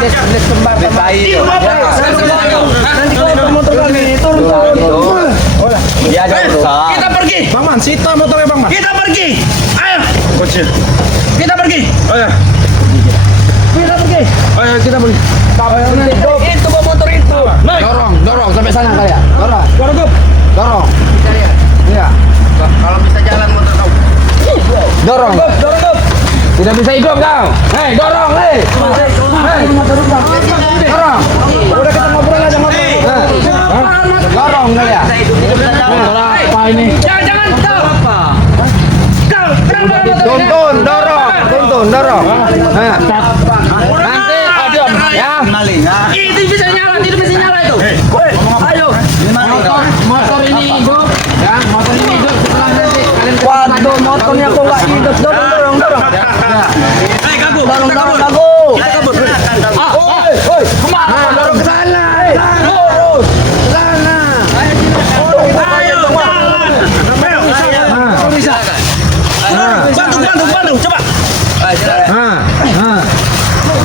Kembar Nanti kalau motor kami turun. Dia ada urusan. Kita pergi. Bang Man, sita motornya Bang Man. Kita pergi. Ayo. Kocil. Kita pergi. Ayo. Kita pergi. Ayo kita pergi. Itu bawa motor itu. Naik. Dorong sampai sana kali ya. Dorong. Dorong. Iya. Kalau bisa jalan motor kau. Dorong. Tidak bisa hidup kau. Hei, dorong, hei. Dorong. Udah kita ngobrol aja ngobrol. Dorong kali ya. Apa ini? Jangan kau. Kau. Tuntun, dorong. Nanti diam ya. Itu bisa nyala, tidak bisa nyala itu. Ayo. Motor ini hidup. Ya, motor ini hidup setelah nanti kalian. Waduh, motornya kok nggak hidup. Dorong. Hei, kaku. Dorong. Oi, kemana? Dorong ke sana. Lurus. Ke sana. Ayo, jalan. Bisa. Bantu, coba.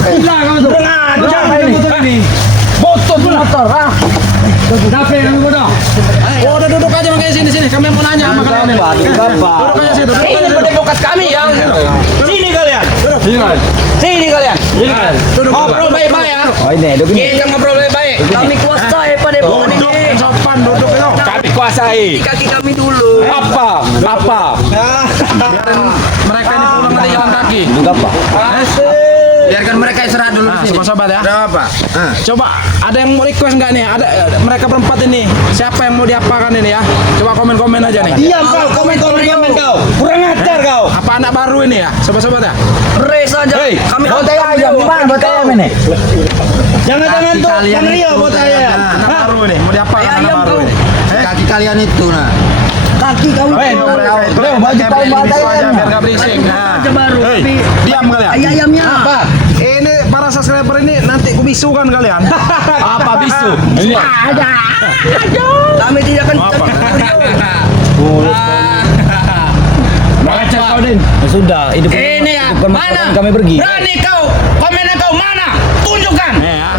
Gila kamu tuh. Jangan ini. Botol motor, Kenapa kamu bodoh? Udah duduk aja makanya sini. Kami mau nanya sama kalian. Duduk aja situ. Ini pendemokat kami yang sini kalian. Sini kalian. Ngobrol baik-baik ya. Oh ini, duduk ini. Kita ngobrol baik-baik. Kami kuasai padepokan ini. Sopan duduk itu. Kami kuasai. Kaki kami dulu. Apa? Mereka ini pulang nanti jalan kaki. Juga apa? Biarkan mereka istirahat dulu. Sobat ya. Berapa? Coba ada yang mau request nggak nih? Ada mereka berempat ini. Siapa yang mau diapakan ini ya? Coba komen aja nih. Diam kau, komen kau. Kurang ajar kau. Apa anak baru ini ya? Sobat ya. Res aja. Kami Botai ayam, gimana botai ayam ini? Jangan tuh. Kan Rio buat ayam. Anak baru ini. Mau diapakan anak baru ini? Kaki kalian itu nah. Kaki kau. Bro, baju kau botai ayam. Biar nggak berisik. Nah. baru. Diam kalian. Ayamnya. Apa? Ini para subscriber ini nanti ku bisukan kalian. Apa bisu? Ini. Kami tidak akan. Baca kau Din. Sudah, hidup Ini ya. Mana? kami pergi. Berani kau. Komennya kau mana? Tunjukkan. Ya.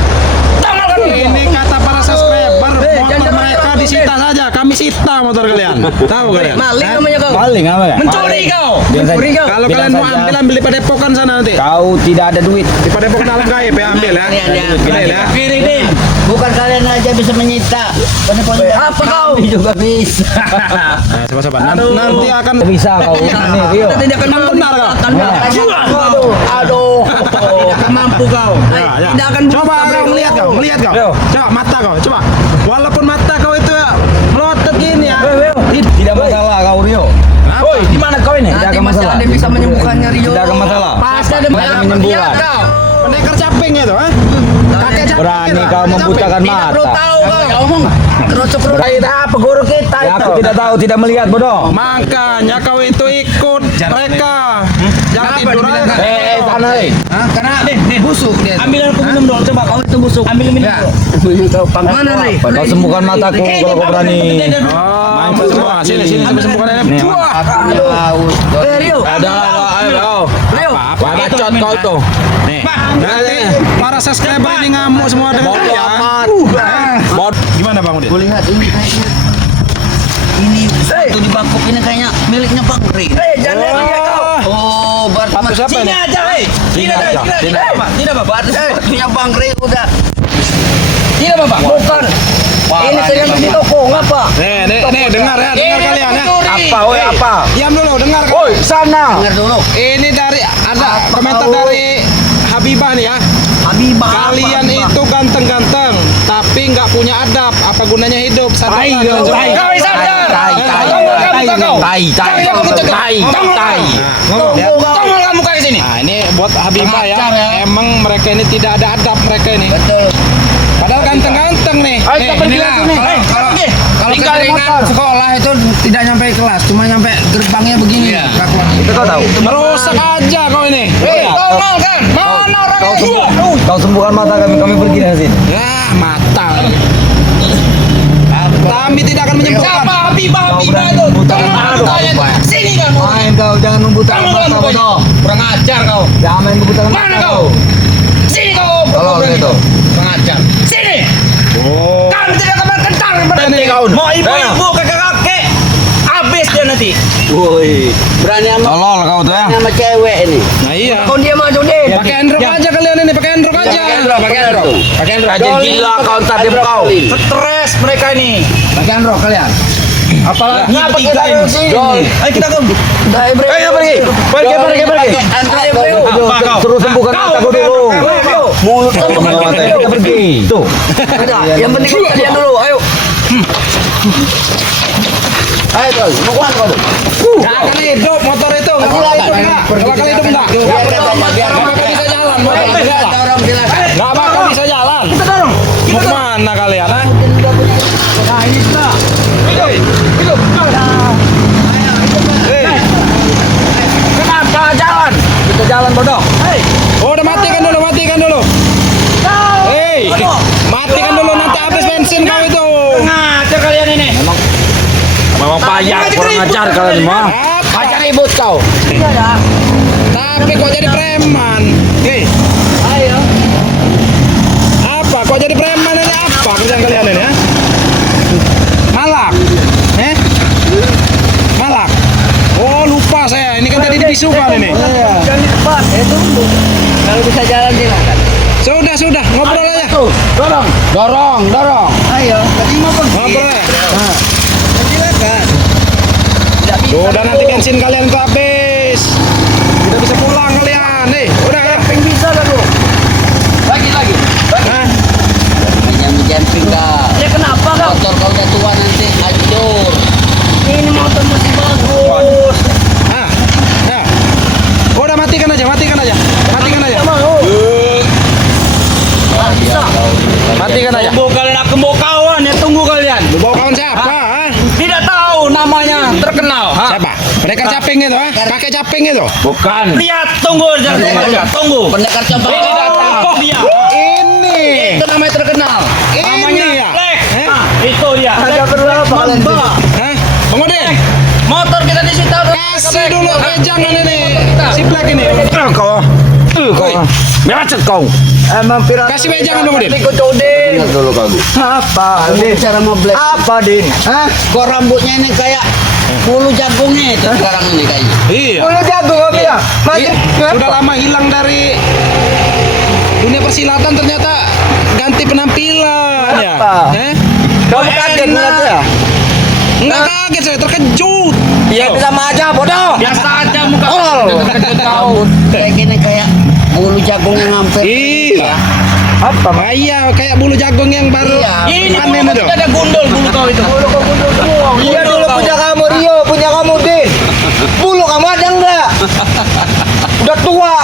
Tongol kami. Ini kata para subscriber, motor mereka disita saja. Kami sita motor kalian. Tahu kalian? Maling namanya kau. Maling apa kan? Mencuri kau. Mencuri kau. Kalau Bilang kalian mau saja. ambil di Padepokan sana nanti. Kau tidak ada duit. Di Padepokan Alam Gaib ya ambil ya. Ambil ya. Kiri Din. Bukan kalian aja bisa menyita. Apa kau? Kami juga bisa. Nah, coba. Nanti akan Bisa kau. Ini Rio. Kita tidak akan benar kau. Aduh. Tidak akan mampu kau. Ya. Tidak akan Coba kau melihat kau. Rio. Coba mata kau. Coba. Walaupun mata kau itu melotot gini ya. Tidak masalah kau Rio. Woi, di mana kau ini? Tidak Nanti ada masih masalah. ada yang bisa menyembuhkannya Rio. Tidak ada masalah. Pasti ada menyembuhkan. Lihat kau. Pendekar caping itu, ha? Kakek caping. Berani itu, kau kakek membutakan Tidak perlu mata. tahu kau. Ngomong. Kerocok-kerocok. Kita apa guru kita itu? Aku tidak tahu, tidak melihat bodoh. Makanya kau itu ikut mereka. Jangan tidur aja. Sana Karena nih busuk dia. Ambil aku minum dulu coba kau itu busuk. Ambil minum dulu. Mana nih? Kau sembuhkan mataku kalau kau berani. Oh, semua. Sini sembuhkan ini. Rio. Ada ayo kau. Rio. Apa bacot kau tuh? Nih. Nanti para subscriber ini ngamuk semua dengan kalian. Gimana Bang Udin? Lihat ini kayaknya. Ini satu di bangkok ini kayaknya miliknya Bang Ri. Jangan lihat kau. Oh, berarti Satu siapa sini ini? aja, hei. Tidak, Bapak. Berarti sepatunya Bang Ri udah. Tidak Bapak. Bukan. Ini sedang di toko, ngapa? Nih, dengar ya, dengar kalian ya. Apa? Woi apa? Diam dulu, dengar. Woi sana. Dengar dulu. Ini dari ada komentar dari Habibah nih ya. Habibah. Kalian itu ganteng-ganteng, tapi nggak punya adab. Apa gunanya hidup? Sadar. Kau sadar. Tongol kamu kayak sini. Nah, ini buat Habibah ya. Pengacar ya. Emang mereka ini tidak ada adab mereka ini. Betul. Padahal ganteng-ganteng nih. Inilah kalau keseringan sekolah itu tidak nyampe kelas, cuma nyampe gerbangnya begini. Itu kau tahu. Merusak aja kau ini. Tongol kan? Mana orangnya? Kau sembuhkan mata kami pergi dari sini. Ya, mata. Kami tidak akan menyembuhkan. Siapa Habibah itu? Tongol tanya sini kamu. Main kau jangan membutakan Tongol mata kamu. bodoh. Kurang ajar kau. Jangan main membutakan Mana mata kau? Sini kau. Tolong Woi, berani sama Tolol kau tuh ya. sama cewek ini. Nah iya. Kau dia maju deh. Pakai Android aja kalian ini, pakai Android aja. Pakai Android. Pakai Android. Aja gila kau tadi kau. Stres mereka ini. Pakai Android kalian. Apalagi Ngapa kita sih? Ayo kita ke. Ayo pergi. Pergi. Suruh sembuhkan mataku dulu. Mulut kamu Kita pergi. Tuh. Yang penting kalian dulu. Ayo. Ayo terus. Mau kuat kau. Jangan hidup motor itu. Nggak Aku bakal hidup hidup enggak? enggak? Nggak bakal hidup enggak? Biar katanya biar Nggak bakal bisa jalan. Motor nggak jalan. orang bilang. Nggak bakal bisa jalan. Kita dorong. Mau kemana kalian? Ah? Nah ini kita. Hidup. Kenapa jalan? Kita jalan bodoh. Hei. Oh, udah matikan dulu, matikan dulu. Hei, matikan dulu nanti habis bensin kau itu. Ngajar kalian ini. Memang payah, kurang ajar kalian mah. Pacar ribut kau. Tapi kok jadi preman? Hei, Ayo. apa? Kok jadi preman ini apa kerjaan kalian ini ya? Malak, malak. Oh lupa saya, ini kan tadi dibisukan ini. Jangan di depan. Tunggu. Kalau bisa jalan silakan. Sudah, ngobrol aja. Tuh, dorong. Ayo. Tadi mau pergi. Ngobrol ya. Silakan. Tidak bisa. Sudah nanti bensin kalian tuh habis. Tidak bisa pulang kalian. Udah ya. Camping bisa lah lu. Lagi. Hah? Hanya menjamping kak. Ya kenapa kau? Motor kau udah tua nanti hancur. Ini motor masih bagus. Hah? Ya. Udah matikan aja. Matikan aja. Mau. Bisa. Matikan aja. Tunggu kalian aku mau kawan ya tunggu kalian. Lu bawa kawan siapa? Hah? Tidak tahu namanya terkenal. Siapa? Pendekar caping itu, ha? Kakek caping itu. Bukan. Lihat tunggu aja. Tunggu. Pendekar coba. Ini datang. Dia. Ini. Itu namanya terkenal. Namanya Ini ya. Black. Eh? Nah, itu dia. Ada berapa kalian? Mamba. Hah? Bang Odin, Motor kita disita. kasih dulu jangan ini. Si Black ini. Kau. Woi, Macet kau. Emang pirat. kasih wejangan Bang Odin. Ikut Udin. Dengar dulu kau. Apa? Bicara sama Black. Apa Din? Hah? Kok rambutnya ini kayak bulu jagungnya itu sekarang ini kayaknya. Iya. Bulu jagung kau bilang. Masih. Sudah lama hilang dari dunia persilatan ternyata ganti penampilan ya. Apa? Kamu Enak. kaget ngeliatnya? Enggak kaget saya, terkejut. Ya sama aja bodoh. Biasa aja muka. Rambut kayak gini kayak bulu jagung yang hampir. Iya. Apa? Iya, kayak bulu jagung yang baru Iya. Ini panen bulu itu. kita ada gundul bulu kau itu. Bulu kau gundul semua. Iya dulu punya kamu Rio, punya kamu Din. Bulu kamu ada enggak? Udah tua.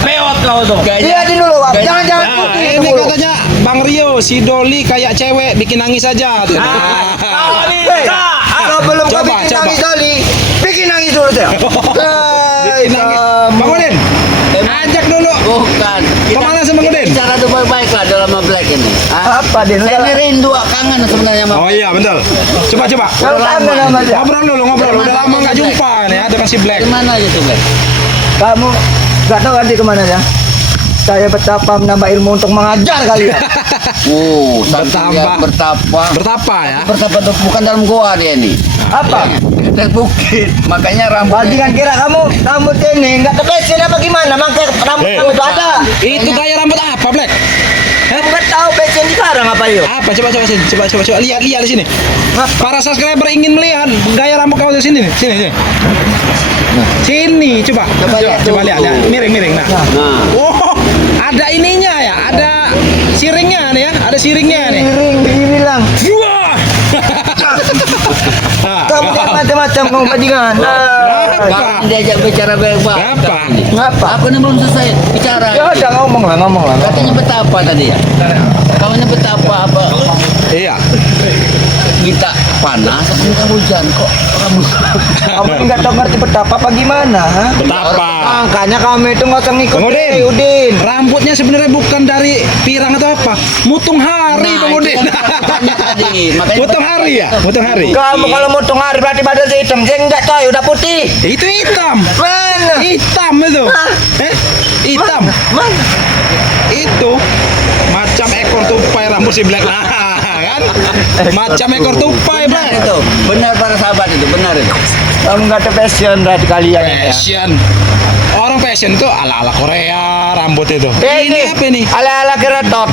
Peot kau tuh. Iya di dulu. Jangan Nah, putih itu ini bulu. katanya Bang Rio, si Doli kayak cewek bikin nangis aja. Hei, sebelum kau Coba, bikin coba. nangis kali, bikin nangis dulu deh. Bikin nangis. Bang Udin, ajak dulu. Bukan. Kemana sih Bang Udin? Bicara tuh baik-baik lah dalam sama Black ini. Ah, Apa Din? saya ini rindu kangen sebenarnya sama. Oh iya, betul. Coba. Kalau kangen sama dia. Ngobrol dulu. Udah lama nggak jumpa nih, ada si Black. Gimana aja tuh Black? Kamu nggak tahu nanti kemana ya? Saya betapa menambah ilmu untuk mengajar kalian. Bertambah. Bertapa ya. Bertapa tuh bukan dalam goa dia nih. Apa? Di bukit. Makanya Bajingan kira kamu ini nggak kebesin apa gimana? Makanya rambut Eh. kamu itu ada. Itu gaya rambut apa, Black? Kamu nggak tahu besin sekarang apa yuk? Apa? Coba sini. Coba lihat di sini. Para subscriber ingin melihat gaya rambut kamu di sini nih. Sini. Sini, coba lihat lihat. Miring. Nah. Oh, ada ininya ya, ada siringnya nih ya, ada siringnya nih. Piring dibilang. Wah. Ah, Kamu jangan macam-macam kamu bajingan. Apa? diajak bicara baik-baik. Kenapa? Ngapa? Aku ini belum selesai bicara. Ya udah ngomong lah. Katanya betapa tadi ya. Kamu ini betapa apa? Iya. Kita panas atau kita hujan kok Kamu nggak tahu ngerti betapa apa gimana? Ha? Betapa? Makanya kamu itu nggak usah ngikut. Bang Udin. Udin. Rambutnya sebenarnya bukan dari pirang atau apa? Mutung hari, Bang Udin. Mutung hari ya? Mutung hari. Kamu kalau motong hari berarti badan saya hitam. Saya enggak coy, udah putih. Itu hitam. Mana? Hitam itu. Hah? Hitam. Mana? Itu macam ekor tupai rambut si Black. Nah, kan? Macam ekor tupai, benar Black. itu benar para sahabat itu benar itu Kamu nggak ada passion berarti kalian ya. Fashion. Orang fashion itu ala-ala Korea rambut itu. Ini apa ini? ala-ala keretot.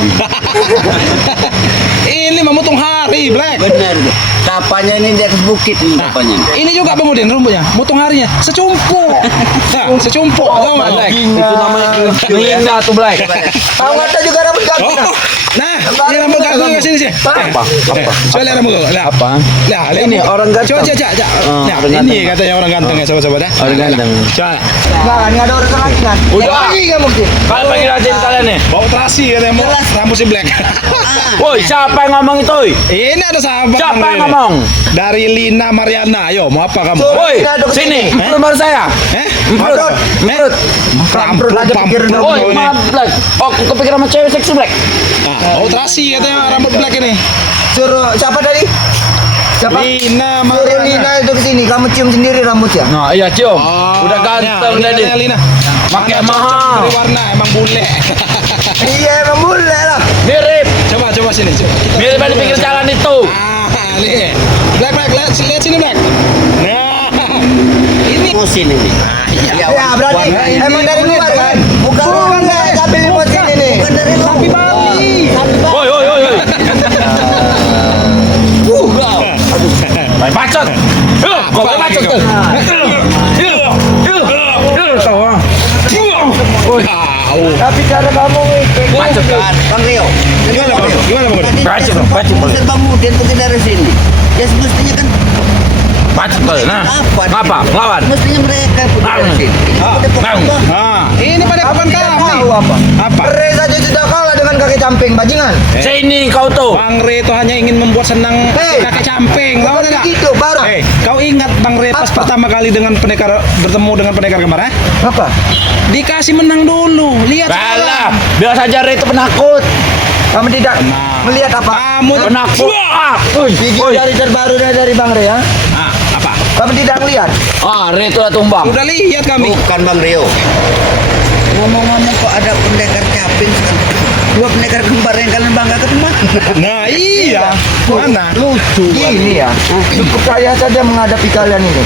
Ini memutung hari, Black. Benar tuh. Tapanya ini di atas bukit ini tapanya. Ini juga Bang Udin rambutnya, mutung harinya secumpu. Nah, secumpu. Tahu nggak, Black? Itu namanya Gina tuh Black. Kamu ada juga rambut ganti. Oh, nah, ini rambut gagu ke sini sih. Apa? Coba lihat rambut gagu. Lihat. Apa? Lihat, lihat. Ini orang ganteng. Coba. Nah, orang ini ganteng. katanya orang ganteng ya, coba dah. Orang ganteng. Coba. Nggak ada urusan lagi kan? Udah. Lagi kamu mungkin. Kalian lagi rajin kalian nih. Bau terasi katanya mau rambut si Black. Woi, siapa yang ngomong itu? Ini ada sahabat Siapa Bang yang Udin. ngomong? Dari Lina Mariana. Ayo, mau apa kamu? Woi, Kita duduk sini. sini. Emprut baru saya. Emprut. Emprut. Kamprut aja pikir dong. Woi, ini. maaf Black. Oh, kepikiran sama cewek seksi Black. Nah, bau terasi katanya rambut Black ini. Suruh siapa tadi? Siapa? Lina Suruh Mariana. Lina itu ke sini. Kamu cium sendiri rambutnya. Nah, iya cium. Oh, Udah ganteng ini jadi. katanya Lina. Pakai Mana cocok mahal. dari warna emang bule. Iya emang boleh lah. Mirip. Coba sini. Coba. Mirip di pinggir jalan itu. Nih. Black, lihat sini Black. Nah, ini. Musim ini. Ya berarti emang dari luar kan? Bukan luar tapi limosin ini. Bukan dari luar. Sapi Bali. Woi. Main bacot. Kok main bacot tuh? Tahu ah. Tapi cara kamu Bacot kan. Bang Rio. Gimana Bang Udin? Bacot. Maksud Bang Udin pergi dari sini. Ya semestinya kan Bacot kali. Nah. Ngapa? Ngelawan. Mestinya mereka pergi dari sini. Ini pada pokok. Ah, ini pada kapan kami? tahu apa? Apa? Res saja sudah kalah dengan kaki camping bajingan. Sini kau tuh. Bang Re itu hanya ingin membuat senang Hei. kakek camping. Tahu Bukan enggak? begitu, Barah. Kau ingat Bang Re pas Apa? pertama kali dengan pendekar bertemu dengan pendekar kembar, eh? Apa? Dikasih menang dulu. Lihat Balah. sekarang. Biasa saja itu penakut. Kamu tidak melihat apa? Kamu Penakut. Video dari terbaru dari Bang Re ya. Ah, apa? Kamu tidak melihat? Ah, Re itu udah tumbang. Udah lihat kami. Bukan Bang Rio. Ngomong-ngomong kok ada pendekar caping dua pendekar kembar yang kalian banggakan mana? Nah, iya. Mana? Lucu. Ini ya. Cukup saya saja menghadapi kalian ini.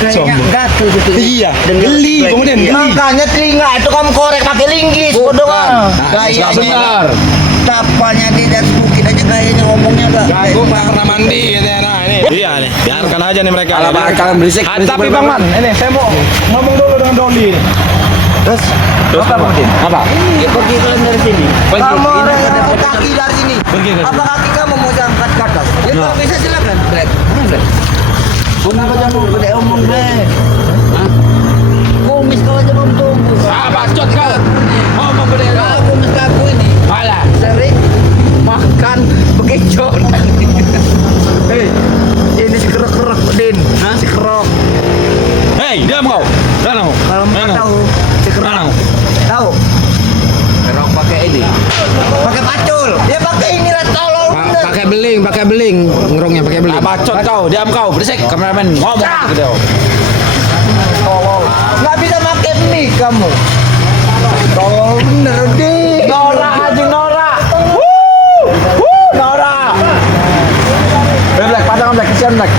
Kayaknya Sombong. gatel gitu. Iya. Dengar Geli, Black. kemudian Iya. geli. Makanya telinga itu kamu korek pakai linggis. Bodoh kan? Nggak benar. Tapanya di atas bukit aja kayaknya ngomongnya enggak. Aku nggak pernah mandi katanya. Nah, ini. Iya nih. Biarkan aja nih mereka. Alah, kalian berisik. Tapi Bang Man, ini saya mau ngomong dulu dengan Doli. Terus apa mungkin? Apa? Ya, pergi kalian dari sini. Kamu Ini ada angkat pendekar. kaki dari sini. Pergi ke sini. Apa kaki kamu mau angkat ke atas? Ya kalau bisa silakan, Black. Black. Ngomong aja mau gede omong, Black. Hah? Kumis kau aja belum tumbuh. Ah, bacot kau. Ngomong gede kau. Kau kumis kaku ini Alah. sering makan bekecot. Hei, ini si kerok-kerok, Din. Si kerok. Hei, diam kau. Mana kau? Kalau mau Mana? tahu, si kerok. Mana? Tahu? Kerok pakai ini. Pakai pacul. Ya pakai ini lah tolong. bener. Pakai beling, ngerongnya pakai Ah, bacot kau. Diam kau. Berisik. Kameramen ngomong gitu. Nggak bisa pakai mic kamu. Tolong bener, Din. Nora aja Nora. Nora. Black, padang Black, kesian Black.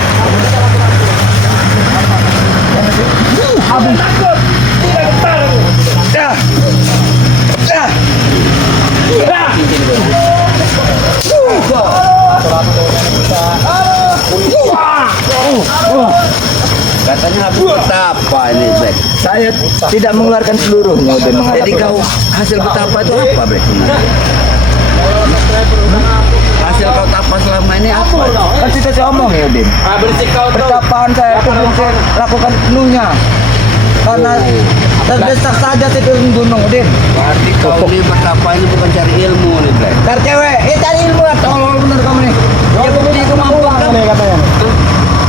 Katanya habis betapa ini, Black. Saya tidak mengeluarkan seluruhnya dan Jadi kau hasil betapa itu apa, Black? Hasil kau tapa selama ini apa? kan kita saya omong ya, Din. Ah, berisik kau tuh. Pertapaan saya itu belum saya lakukan sepenuhnya. Karena terdesak saja saya turun gunung, Din. Berarti kau ini betapa ini bukan cari ilmu nih, Black. Cari cewek, cari ilmu lah. Tolong bener kamu nih. Ya bukti kemampuan kamu. katanya.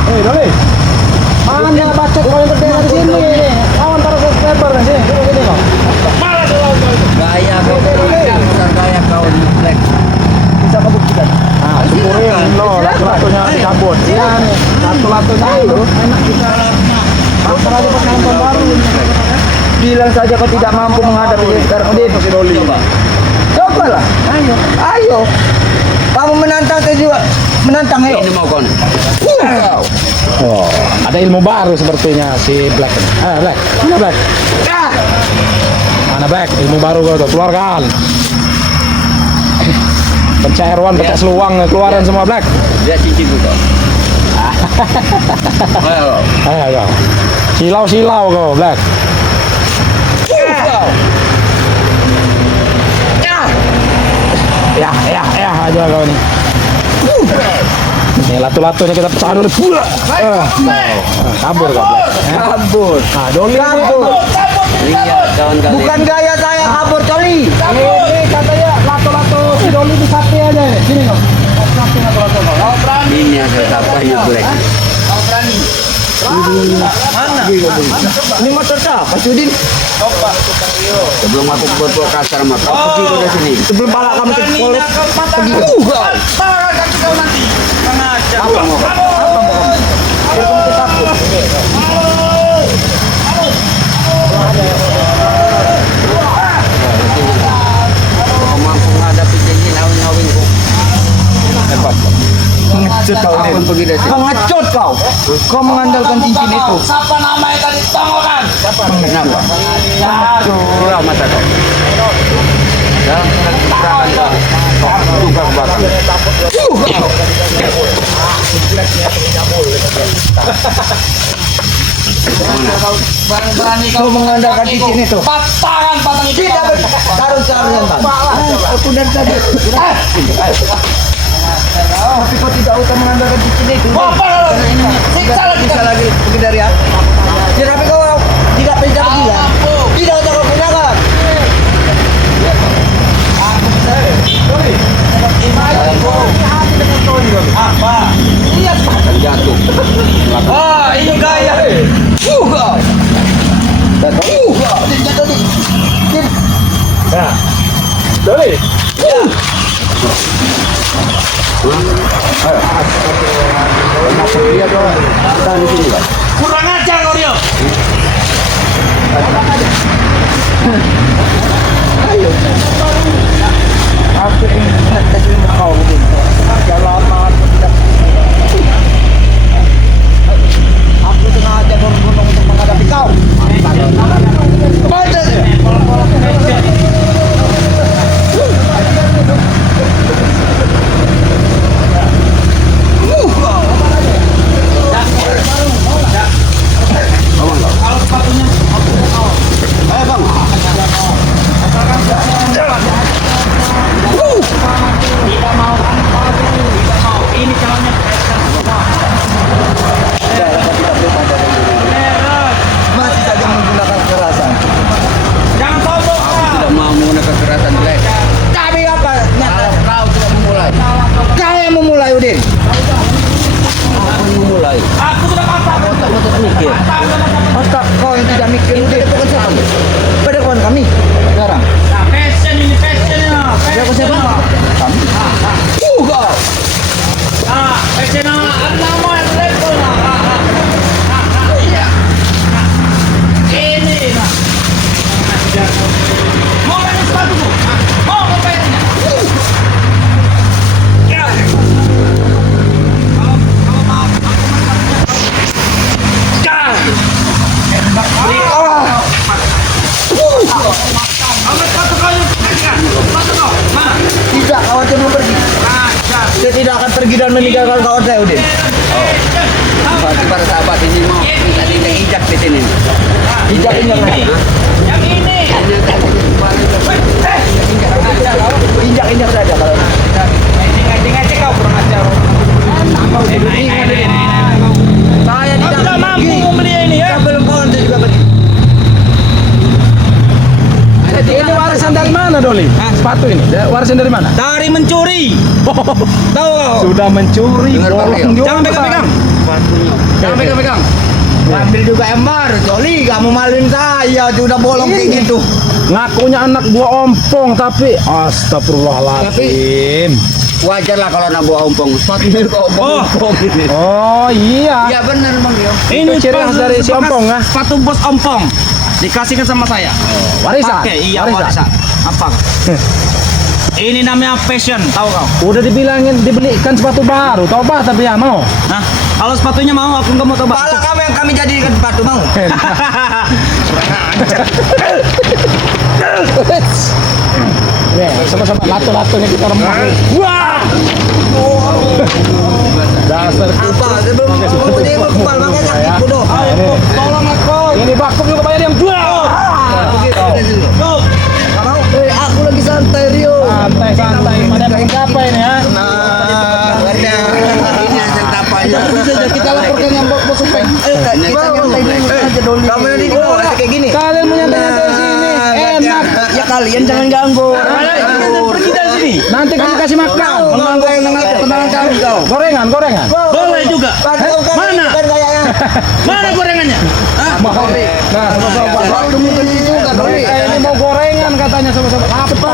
Hei, Doli. Mana bacot kau yang berdiri di sini? Awan para subscriber di sini. Sini kau. Gaya kau, besar gaya kau nih, Black. Bisa kamu buktikan. Nah, syukurin lo, latu-latunya disambut. Iya nih, latu-latunya itu. Enak kita. Apa aja pas nonton baru. Bilang saja kau tidak mampu menghadapi dia sekarang, Din. Si Doli. Coba lah. Ayo. Kamu menantang saya juga menantang ayo. Ini mau kon. Oh, ada ilmu baru sepertinya si Black. Black. Mana Black? Mana Black? Ilmu baru kau tuh. Keluarkan. Pencah heruan, pecah seluang, keluaran semua Black. Lihat cincin itu. Ayo. Ayo. Silau-silau kau Black. Ya, aja kau nih. Nih latu-latunya kita pecah dulu. Kabur kau. Kabur. Nah, Doli Kabur. Lihat kawan-kawan. Bukan gaya saya kabur Coli. ini katanya latu-latu si Doli di sapi aja nih. Sini kau. Ini ada tapanya Black. Ini motor siapa Sudin? Sebelum aku berbuat kasar sama kau, pergi udah sini. Sebelum pala kamu ke polis pergi. Apa mau kau? Kau mampu menghadapi janji lawan-lawan kau. Hebat kau. Pengecut kau Aku ini. pergi dari sini. Pengecut kau. Kau mengandalkan cincin itu. Siapa namanya tadi tongokan? Kenapa? Curah mata kau. Ya, curahkan kau. Buka ke belakang. Berani Kau mengandalkan cincin itu. Patangan itu. Tidak taruh yang aku dari tadi. Tapi kau tidak usah mengandalkan cincin itu. Siksa lagi. Bisa lagi pergi dari ya. Tapi kau tidak bisa pergi ya. Tidak usah kau gunakan. Apa? Akan jatuh. Ah, ini gaya. Nah, Doli. Lihat kau. Tahan di sini kau. Kurang ajar kau Rio. Aku ingin kasih kau mungkin. Jalan tidak. Aku sengaja turun gunung untuk menghadapi kau. Baca. Masih saja menggunakan kekerasan. Jangan sombong. Tidak mau menggunakan kekerasan Black. Tapi apa? Kalau kau sudah memulai. Kau yang memulai Udin. Aku memulai. Aku sudah pasang. Otak mikir. Otak kau yang tidak mikir Udin. Itu kan siapa? Pada kawan kami sekarang. Nah, passion ini passionnya. Siapa siapa? Kami. Kau. Ah, passion ada nama yang level lah. Ini lah. Mau main sepatu bu? Mau ngapain? Ya. Kalau mau aku ambil sepatu kau yang sepatu kau. Mana? Tidak, khawatir mau pergi. Saya tidak akan pergi dan meninggalkan kawan saya Udin. Pasti para sahabat ini mau minta injak di sini. Tidak injak lagi. Yang ini. Injak saja kalau. Ngecek kau kurang ajar. Saya Kau tidak tidak mampu pergi. membeli ini ya. Sebelum kawan saya juga pergi. Ini warisan dari mana Doli? Sepatu ini warisan dari mana? Dari mencuri. Tahu kau? Sudah mencuri, Dengar, Pak bolong Rio. juga. Jangan pegang-pegang. Jangan pegang-pegang. Ambil juga Emar, Joli, kamu maluin saya, sudah bolong kayak gitu. Ngakunya anak buah ompong tapi astagfirullahaladzim. Wajar lah kalau nak buah ompong. Sepatu kau ompong ini. Oh iya. Ya benar Bang Rio. Itu ciri khas dari si ompong ya? Sepatu bos ompong. Dikasihkan sama saya. Warisan. Pakai, iya Warisan. warisan. Apa? Ini namanya passion, tahu kau? Udah dibilangin dibelikan sepatu baru, tobat tapi ya mau. Nah, kalau sepatunya mau, aku nggak mau tobat. Pala kamu yang kami jadikan sepatu mau. Ya, sama-sama lato-latonya kita rembak. Wah. Dasar Apa? Sebelum dia berkembang makanya sakit bodoh. tolong aku. Ini bakung juga bayar yang dua. Aku lagi santai Rio. Santai. Pada berapa ini ya? Nah, ini hasil tapanya. Kita laporkan yang bos Upeng. Kita nyantai dulu aja dulu. Kamu yang di bawah kayak gini. Kalian menyantai-nyantai sini. Enak. Ya kalian jangan ganggu. Pergi dari sini. Nanti kami kasih makan. Mengganggu yang dengar ketenangan kami kau. Gorengan. Boleh juga. Mana? Mana gorengannya? Nah, sama-sama. Ini mau gorengan katanya sama-sama. Apa?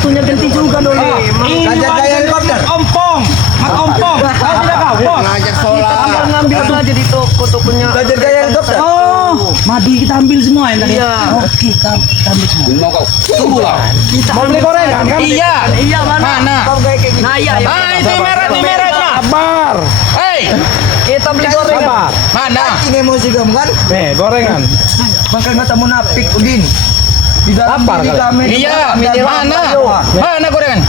Sepatunya ganti juga dulu. Ini Kajar gaya helikopter. ompong. Mat ompong. Tahu tidak kau, bos? Ngajak sholat. Ngambil aja di toko-tokonya. Kajar gaya helikopter. Oh, madu kita ambil semua yang tadi. Iya. Oke, kita ambil semua. Mau kau? Tunggu lah. Mau beli gorengan kan? Iya, mana? Kau kayak gini. Nah, iya. Ah, itu yang merah, itu merah. Sabar. Hei, Kita beli gorengan. Sabar. mana? Ini emosi kamu kan? Nih, gorengan. Makanya kata munafik Udin. Di dalam Lapar diri kali. kami. Iya, kami ada mana? Ayo. Mana gorengan?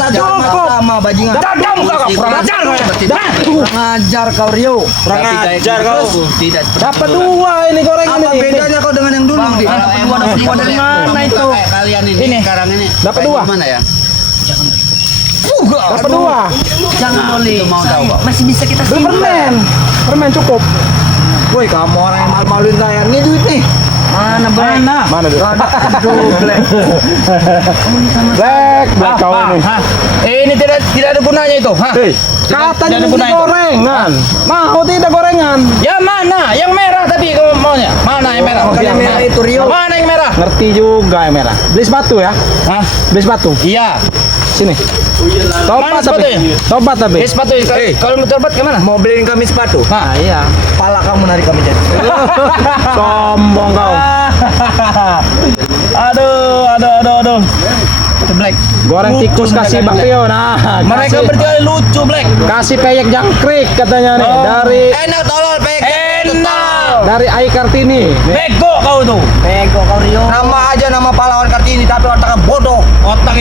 Sama bajingan. Dadam kau, kurang ajar kau. Kurang ajar kau Rio. Kurang ajar kau. Tidak Dapat dua ini gorengan Apa ini. bedanya kau dengan yang dulu? Din? Dua dari mana itu? Kalian ini sekarang ini. Dapat dua. Mana ya? Dapat dua. Jangan boleh. Mau tahu kau? Masih bisa kita Beli permen. Permen cukup. Woi, kamu orang yang malu-maluin saya. Ini duit nih. Mana? Mana dia? Aduh, Black. Black kau ini. Ini tidak ada gunanya itu. Hah? Hei, katanya Tidak ada beli gunanya itu. gorengan. Mau tidak gorengan? Ya mana? Yang merah tapi kamu maunya? Mana yang merah? Bukan yang merah itu Rio. Mana yang merah? Ngerti juga yang merah. Beli sepatu ya? Hah? Beli sepatu. Iya. Sini. Mana Tobat tapi. sepatunya? Tobat tapi. Sepatu kalau mau terbat kemana? Mau beliin kami sepatu? Nah, iya. Pala kamu narik kami jadi. Sombong kau. Aduh. Itu Black. Goreng tikus kasih Bang Rio. Nah, Mereka kasih, bertiga lucu Black. kasih peyek jangkrik katanya nih dari Enak tolol pek. Enak. dari Ai Kartini. Bego kau tuh. Bego kau Rio. Nama aja nama pahlawan Kartini tapi otaknya bodoh. Otak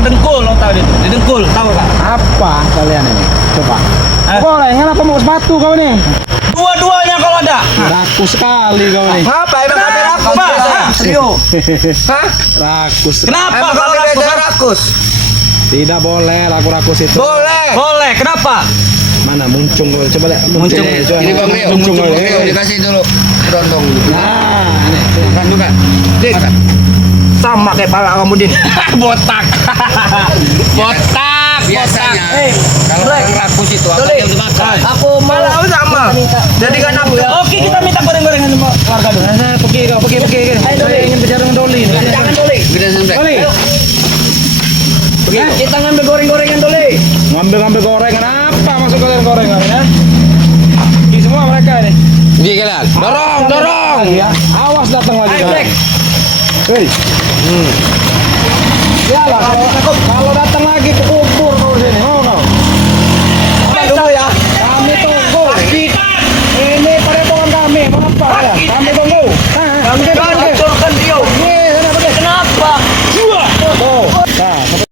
dengkul, otak itu. Di dengkul, tahu kan? Apa kalian ini? Coba. Gorengan apa mau sepatu kau nih? Dua-duanya kalau ada. Rakus sekali kau nih. Ngapa emang kami rakus? Apa? biasa? Rio. Hah? Rakus. Kenapa Emang kalau kami biasa rakus? rakus? Tidak boleh rakus itu. Boleh. Boleh, kenapa? Mana muncung kau? Coba lihat. Muncung. Coba. Ini Bang Rio, Muncung kau. Bang Rio dikasih dulu berondong. Nah, ini. Kan juga. Din. Sama kayak pala kamu Din. Botak. Botak. Biasanya Eh, kalau Black. orang rakus itu apa Doli. yang dimakan? Aku malah aku sama. Jadi kan aku Oke, kita minta goreng-gorengan sama keluarga dulu. Nah, pergi kau, pergi. Saya ingin bicara dengan Doli. Jangan Doli. Gede Black. Doli. Kita ngambil goreng-gorengan Doli. Ngambil gorengan apa maksud kalian gorengan ya? Di semua mereka ini. Gigi Gelan. Dorong. Ya, awas datang lagi. Ayo, Black. Hei. Ya lah, kalau datang lagi pukul